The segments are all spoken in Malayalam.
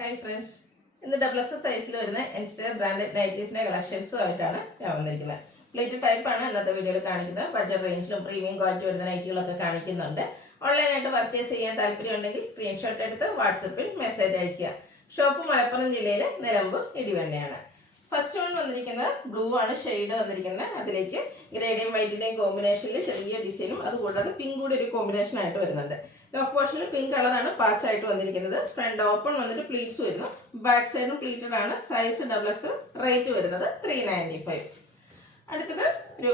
ഹായ് ഫ്രണ്ട്സ്, ഇന്ന് ഡബിൾ സൈസിൽ വരുന്ന എൻസ്റ്റർ ബ്രാൻഡഡ് നൈറ്റീസിൻ്റെ കളക്ഷൻസുമായിട്ടാണ് ഞാൻ വന്നിരിക്കുന്നത്. പ്ലേറ്റ് ടൈപ്പാണ് ഇന്നത്തെ വീഡിയോയിൽ കാണിക്കുന്നത്. ബഡ്ജറ്റ് റേഞ്ചിലും പ്രീമിയം ക്വാളിറ്റി വരുന്ന നൈറ്റികളൊക്കെ കാണിക്കുന്നുണ്ട്. ഓൺലൈനായിട്ട് പർച്ചേസ് ചെയ്യാൻ താല്പര്യമുണ്ടെങ്കിൽ സ്ക്രീൻഷോട്ട് എടുത്ത് വാട്സപ്പിൽ മെസ്സേജ് അയയ്ക്കുക. ഷോപ്പ് മലപ്പുറം ജില്ലയിലെ നിലമ്പൂർ ഇടിവണ്ണയാണ്. ഫസ്റ്റ് വൺ വന്നിരിക്കുന്നത് ബ്ലൂ ആണ് ഷെയ്ഡ് വന്നിരിക്കുന്നത്. അതിലേക്ക് ഗ്രേഡിയം വൈറ്റിൻ്റെയും കോമ്പിനേഷനിൽ ചെറിയ ഡിസൈനും അതുകൂടാതെ പിങ്ക് കൂടി ഒരു കോമ്പിനേഷൻ ആയിട്ട് വരുന്നുണ്ട്. ലോക്ക് പോർഷനിൽ പിങ്ക് കളറാണ് പാച്ചായിട്ട് വന്നിരിക്കുന്നത്. ഫ്രണ്ട് ഓപ്പൺ വന്നിട്ട് പ്ലീറ്റ്സ് വരുന്നു. ബാക്ക് സൈഡും പ്ലീറ്റഡ് ആണ്. Size XXL. റേറ്റ് വരുന്നത് 395. അടുത്തത് ഒരു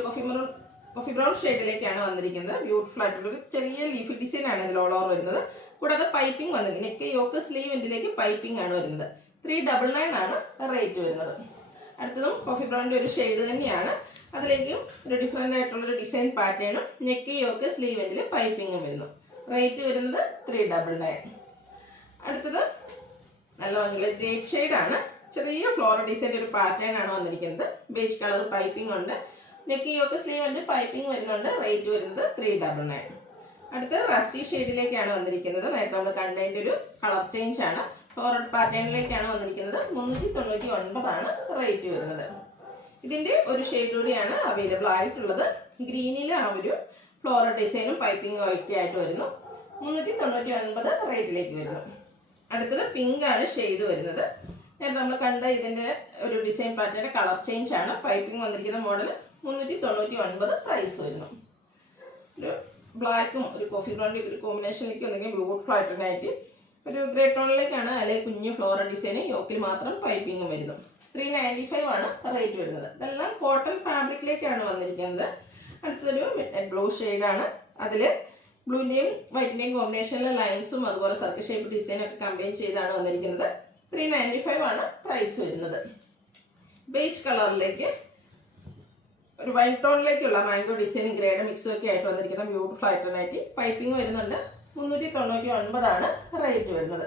കോഫി ബ്രൗൺ ഷെയ്ഡിലേക്കാണ് വന്നിരിക്കുന്നത്. ബ്യൂട്ടിഫുൾ ആയിട്ടുള്ളൊരു ചെറിയ ലീഫി ഡിസൈൻ ആണ് ഇതിൽ ഓൾ ഓവർ വരുന്നത്. കൂടാതെ പൈപ്പിംഗ് വന്നിരിക്കുന്നത് നെക്ക് യോക്ക് സ്ലീവ് എൻഡിലേക്ക് പൈപ്പിംഗ് ആണ് വരുന്നത്. 399 ആണ് റേറ്റ് വരുന്നത്. അടുത്തതും കോഫി ബ്രൗണിൻ്റെ ഒരു ഷെയ്ഡ് തന്നെയാണ്. അതിലേക്കും ഒരു ഡിഫറെൻ്റ് ആയിട്ടുള്ളൊരു ഡിസൈൻ പാറ്റേണും നെക്ക് യോക്ക് സ്ലീവ് എൻഡിൽ പൈപ്പിങ്ങും വരുന്നു. റേറ്റ് വരുന്നത് 399. അടുത്തത് നല്ല ഭംഗിയുള്ള ഗ്രേപ്പ് ഷെയ്ഡാണ്. ചെറിയ ഫ്ലോറൽ ഡിസൈൻ്റെ ഒരു പാറ്റേൺ ആണ് വന്നിരിക്കുന്നത്. ബേജ് കളർ പൈപ്പിംഗ് ഉണ്ട്. Neck yoke sleeve end piping വരുന്നുണ്ട്. റേറ്റ് വരുന്നത് 399. അടുത്തത് റസ്റ്റി ഷെയ്ഡിലേക്കാണ് വന്നിരിക്കുന്നത്. നേരത്തെ നമ്മൾ കണ്ടതിൻ്റെ ഒരു കളർ ചേഞ്ച് ആണ്. ഫ്ലോറൽ പാറ്റേണിലേക്കാണ് വന്നിരിക്കുന്നത്. 399 ആണ് റേറ്റ് വരുന്നത്. ഇതിൻ്റെ ഒരു ഷെയ്ഡ് കൂടിയാണ് അവൈലബിൾ ആയിട്ടുള്ളത്. ഗ്രീനിൽ ആ ഒരു ഫ്ലോറൽ ഡിസൈനും പൈപ്പിങ്ങും ഒക്കെ ആയിട്ട് വരുന്നു. 399 റേറ്റിലേക്ക് വരുന്നു. അടുത്തത് പിങ്ക് ആണ് ഷെയ്ഡ് വരുന്നത്. നേരത്തെ നമ്മൾ കണ്ട ഇതിൻ്റെ ഒരു ഡിസൈൻ പാറ്റേണിൻ്റെ കളർ ചേഞ്ച് ആണ്. പൈപ്പിംഗ് വന്നിരിക്കുന്ന മോഡൽ 399 പ്രൈസ് വരുന്നു. ഒരു ബ്ലാക്കും ഒരു കോഫി ബ്രൗണിൻ്റെ ഒരു കോമ്പിനേഷനിലേക്ക് വന്നെങ്കിൽ ബ്യൂട്ടിഫുൾ ആയിട്ടായിട്ട് ഒരു ഗ്രേ ടോണിലേക്കാണ്. അല്ലെങ്കിൽ കുഞ്ഞ് ഫ്ലോറൽ ഡിസൈന് യോക്കിൽ മാത്രം പൈപ്പിങ്ങും വരുന്നു. 395 ആണ് റേറ്റ് വരുന്നത്. ഇതെല്ലാം കോട്ടൺ ഫാബ്രിക്കിലേക്കാണ് വന്നിരിക്കുന്നത്. അടുത്തൊരു ബ്ലൂ ഷെയ്ഡാണ്. അതിൽ ബ്ലൂവിൻ്റെയും വൈറ്റിൻ്റെയും കോമ്പിനേഷനിലെ ലൈൻസും അതുപോലെ സർക്കിൾ ഷേപ്പ് ഡിസൈനൊക്കെ കമ്പൈൻ ചെയ്താണ് വന്നിരിക്കുന്നത്. 395 ആണ് പ്രൈസ് വരുന്നത്. ബേജ് കളറിലേക്ക് ഒരു വൈറ്റ് ടോണിലേക്കുള്ള മാംഗോ ഡിസൈനും ഗ്രേഡ് മിക്സും ഒക്കെ ആയിട്ട് വന്നിരിക്കുന്ന ബ്യൂട്ടിഫുൾ ആയിട്ട് പൈപ്പിംഗ് വരുന്നുണ്ട്. 399 ആണ് റേറ്റ് വരുന്നത്.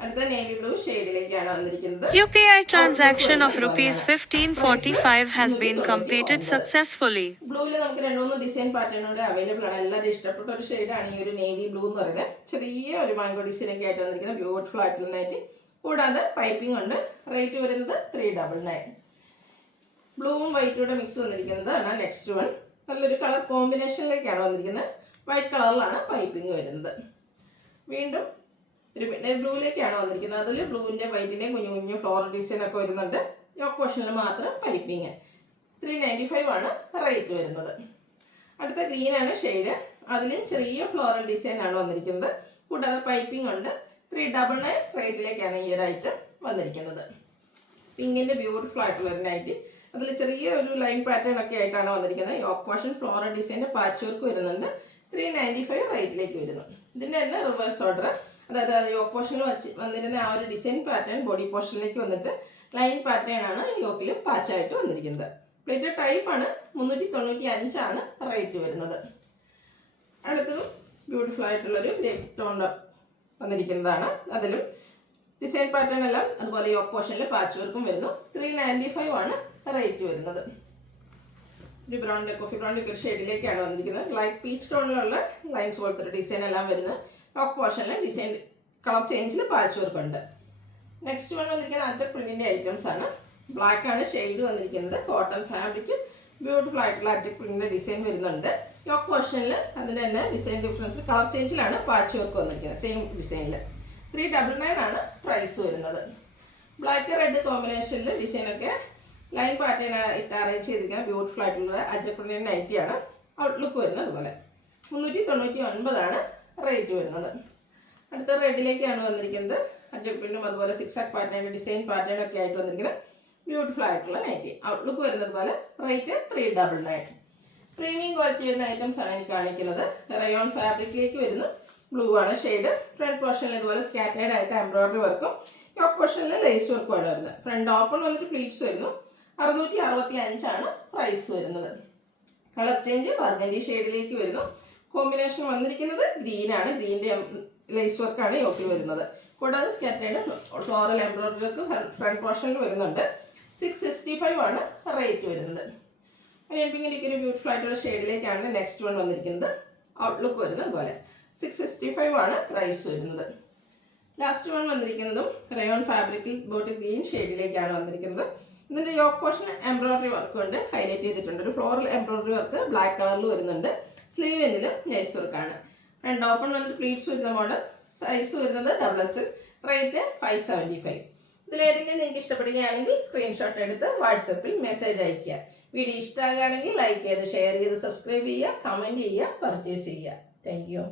അടുത്ത നേവി ബ്ലൂ ഷെയ്ഡിലേക്കാണ് വന്നിരിക്കുന്നത്. UPI transaction of ₹1545 has been completed successfully. ബ്ലൂവിൽ നമുക്ക് 2-3 ഡിസൈൻ പാറ്റേണോടെ അവൈലബിൾ ആണ്. എല്ലാവരും ഇഷ്ടപ്പെട്ട ഒരു ഷെയ്ഡാണ് ഈ ഒരു നേവി ബ്ലൂ എന്ന് പറയുന്നത്. ചെറിയ ഒരു മാംഗോ ഡിസൈൻ ഒക്കെ ആയിട്ട് വന്നിരിക്കുന്നത് ബ്യൂട്ടിഫുൾ ആയിട്ടുള്ളതായിട്ട്. കൂടാതെ പൈപ്പിംഗ് ഉണ്ട്. റേറ്റ് വരുന്നത് 399. ബ്ലൂവും വൈറ്റൂടെ മിക്സ് വന്നിരിക്കുന്നത് ആണ് നെക്സ്റ്റ് വൺ. നല്ലൊരു കളർ കോമ്പിനേഷനിലേക്കാണ് വന്നിരിക്കുന്നത്. വൈറ്റ് കളറിലാണ് പൈപ്പിംഗ് വരുന്നത്. വീണ്ടും ഒരു മിഡ്നൈറ്റ് ബ്ലൂവിലേക്കാണ് വന്നിരിക്കുന്നത്. അതിൽ ബ്ലൂവിൻ്റെ വൈറ്റിൻ്റെയും കുഞ്ഞു കുഞ്ഞു ഫ്ലോറൽ ഡിസൈൻ ഒക്കെ വരുന്നുണ്ട്. യോക്ക് പോർഷനിൽ മാത്രം പൈപ്പിംഗ്. 395 ആണ് റേറ്റ് വരുന്നത്. അടുത്ത ഗ്രീനാണ് ഷെയ്ഡ്. അതിലും ചെറിയ ഫ്ലോറൽ ഡിസൈൻ ആണ് വന്നിരിക്കുന്നത്. കൂടാതെ പൈപ്പിംഗ് ഉണ്ട്. 399 റേറ്റിലേക്കാണ് ഈ ഒരു ഐറ്റം വന്നിരിക്കുന്നത്. പിങ്കിൻ്റെ ബ്യൂട്ടിഫുൾ ആയിട്ടുള്ള ഒരു നൈറ്റ്. അതിൽ ചെറിയ ഒരു ലൈൻ പാറ്റേൺ ഒക്കെ ആയിട്ടാണ് വന്നിരിക്കുന്നത്. യോക്ക് പോർഷൻ ഫ്ലോറൽ ഡിസൈൻ്റെ പാച്ച് വർക്ക് വരുന്നുണ്ട്. 395 റേറ്റിലേക്ക് വരുന്നു. ഇതിൻ്റെ തന്നെ റിവേഴ്സ് ഓർഡർ, അതായത് യോക്ക് പോർഷനിൽ വന്നിരുന്ന ആ ഒരു ഡിസൈൻ പാറ്റേൺ ബോഡി പോർഷനിലേക്ക് വന്നിട്ട് ലൈൻ പാറ്റേൺ ആണ് യോക്കിൽ പാച്ചായിട്ട് വന്നിരിക്കുന്നത്. പ്ലേറ്റ് ടൈപ്പാണ്. 395 ആണ് റേറ്റ് വരുന്നത്. അടുത്തതും ബ്യൂട്ടിഫുൾ ആയിട്ടുള്ളൊരു ഗ്രേപ്പ് ടോൺ വന്നിരിക്കുന്നതാണ്. അതിലും ഡിസൈൻ പാറ്റേൺ എല്ലാം അതുപോലെ യോക്ക് പോർഷനിൽ പാച്ച് വർക്കും വരുന്നു. 395 ആണ് റേറ്റ് വരുന്നത്. ഒരു ബ്രൗണിൻ്റെ കോഫി ബ്രൗണിൻ്റെ ഒരു ഷെയ്ഡിലേക്കാണ് വന്നിരിക്കുന്നത്. ലൈറ്റ് പീച്ച് ടോണിലുള്ള ലൈൻസ് പോലത്തെ ഒരു ഡിസൈൻ എല്ലാം വരുന്നത്. യോക്ക് പോർഷനിൽ ഡിസൈൻ കളർ ചേഞ്ചിൽ പാച്ച് വർക്ക് ഉണ്ട്. നെക്സ്റ്റ് വൺ വന്നിരിക്കുന്നത് അജക് പ്രിന്റിൻ്റെ ഐറ്റംസ് ആണ്. ബ്ലാക്ക് ആണ് ഷെയ്ഡ് വന്നിരിക്കുന്നത്. കോട്ടൺ ഫാബ്രിക് ബ്യൂട്ടിഫുൾ ആയിട്ടുള്ള അജക് പ്രിന്റിൻ്റെ ഡിസൈൻ വരുന്നുണ്ട്. യോക്ക് പോർഷനിൽ അതിന് തന്നെ ഡിസൈൻ ഡിഫറൻസിൽ കളർ ചേഞ്ചിലാണ് പാച്ച് വർക്ക് വന്നിരിക്കുന്നത്. സെയിം ഡിസൈനിൽ 399 ആണ് പ്രൈസ് വരുന്നത്. ബ്ലാക്ക് റെഡ് കോമ്പിനേഷനിൽ ഡിസൈനൊക്കെ ലൈൻ പാറ്റേൺ ഇട്ട് അറേഞ്ച് ചെയ്തിരിക്കുന്ന ബ്യൂട്ടിഫുൾ ആയിട്ടുള്ള അജക് പ്രിന്റിൻ്റെ നൈറ്റിയാണ്. ഔട്ട്ലുക്ക് വരുന്നത് അതുപോലെ. 399 ആണ് റേറ്റ് വരുന്നത്. അടുത്ത റെഡിലേക്കാണ് വന്നിരിക്കുന്നത്. അജക് പ്രിന്റും അതുപോലെ സിക്സാക് പാറ്റേൺ ഡിസൈൻ പാറ്റേൺ ഒക്കെ ആയിട്ട് വന്നിരിക്കുന്നത് ബ്യൂട്ടിഫുൾ ആയിട്ടുള്ള നൈറ്റി. ഔട്ട്ലുക്ക് വരുന്നത് പോലെ. റേറ്റ് 399. പ്രീമിയം ക്വാളിറ്റി വരുന്ന ഐറ്റംസ് ആണ് എനിക്ക് കാണിക്കുന്നത്. റയോൺ ഫാബ്രിക്കിലേക്ക് വരുന്നു. ബ്ലൂ ആണ് ഷെയ്ഡ്. ഫ്രണ്ട് പോർഷനിൽ ഇതുപോലെ സ്കാറ്റേഡ് ആയിട്ട് എംബ്രോയിഡറി വർക്കും യോക്ക് പോർഷനിൽ ലേസ് വർക്കും ആണ് വരുന്നത്. ഫ്രണ്ട് ഓപ്പൺ വന്നിട്ട് പ്ലീറ്റ്സ് വരുന്നു. 665 ആണ് പ്രൈസ് വരുന്നത്. കളർ ചേഞ്ച് ബർഗൻഡി ഷെയ്ഡിലേക്ക് വരുന്നു. കോമ്പിനേഷൻ വന്നിരിക്കുന്നത് ഗ്രീനാണ്. ഗ്രീൻ്റെ ലേസ് വർക്കാണ് യോക്കിൽ വരുന്നത്. കൂടാതെ scattered floral embroidery work front പോർഷനിൽ വരുന്നുണ്ട്. 665 ആണ് റേറ്റ് വരുന്നത്. പിങ്കിൻ്റെ ഒരു ബ്യൂട്ടിഫുൾ ആയിട്ടുള്ള ഷെയ്ഡിലേക്കാണ് നെക്സ്റ്റ് വൺ വന്നിരിക്കുന്നത്. ഔട്ട്ലുക്ക് വരുന്നത് പോലെ. 665 ആണ് പ്രൈസ് വരുന്നത്. ലാസ്റ്റ് വൺ വന്നിരിക്കുന്നതും റയോൺ ഫാബ്രിക്കിൽ ബോട്ടിൽ ഗ്രീൻ ഷെയ്ഡിലേക്കാണ് വന്നിരിക്കുന്നത്. ഇതിൻ്റെ യോക്ക് പോർഷൻ എംബ്രോയിഡറി വർക്ക് കൊണ്ട് ഹൈലൈറ്റ് ചെയ്തിട്ടുണ്ട്. ഒരു ഫ്ലോറൽ എംബ്രോയിഡറി വർക്ക് ബ്ലാക്ക് കളറിൽ വരുന്നുണ്ട്. സ്ലീവിലും നൈസ് വർക്കാണ്. ആൻഡ് ഓപ്പൺ വന്നിട്ട് പ്ലീറ്റ്സ് വരുന്ന മോഡൽ. സൈസ് വരുന്നത് XXL. റേറ്റ് 575. ഇതിലേതെങ്കിലും നിങ്ങൾക്ക് ഇഷ്ടപ്പെടുകയാണെങ്കിൽ സ്ക്രീൻഷോട്ട് എടുത്ത് വാട്സപ്പിൽ മെസ്സേജ് അയയ്ക്കുക. വീഡിയോ ഇഷ്ടമാകുകയാണെങ്കിൽ ലൈക്ക് ചെയ്ത് ഷെയർ ചെയ്ത് സബ്സ്ക്രൈബ് ചെയ്യുക, കമൻറ്റ് ചെയ്യുക, പർച്ചേസ് ചെയ്യുക. Thank you.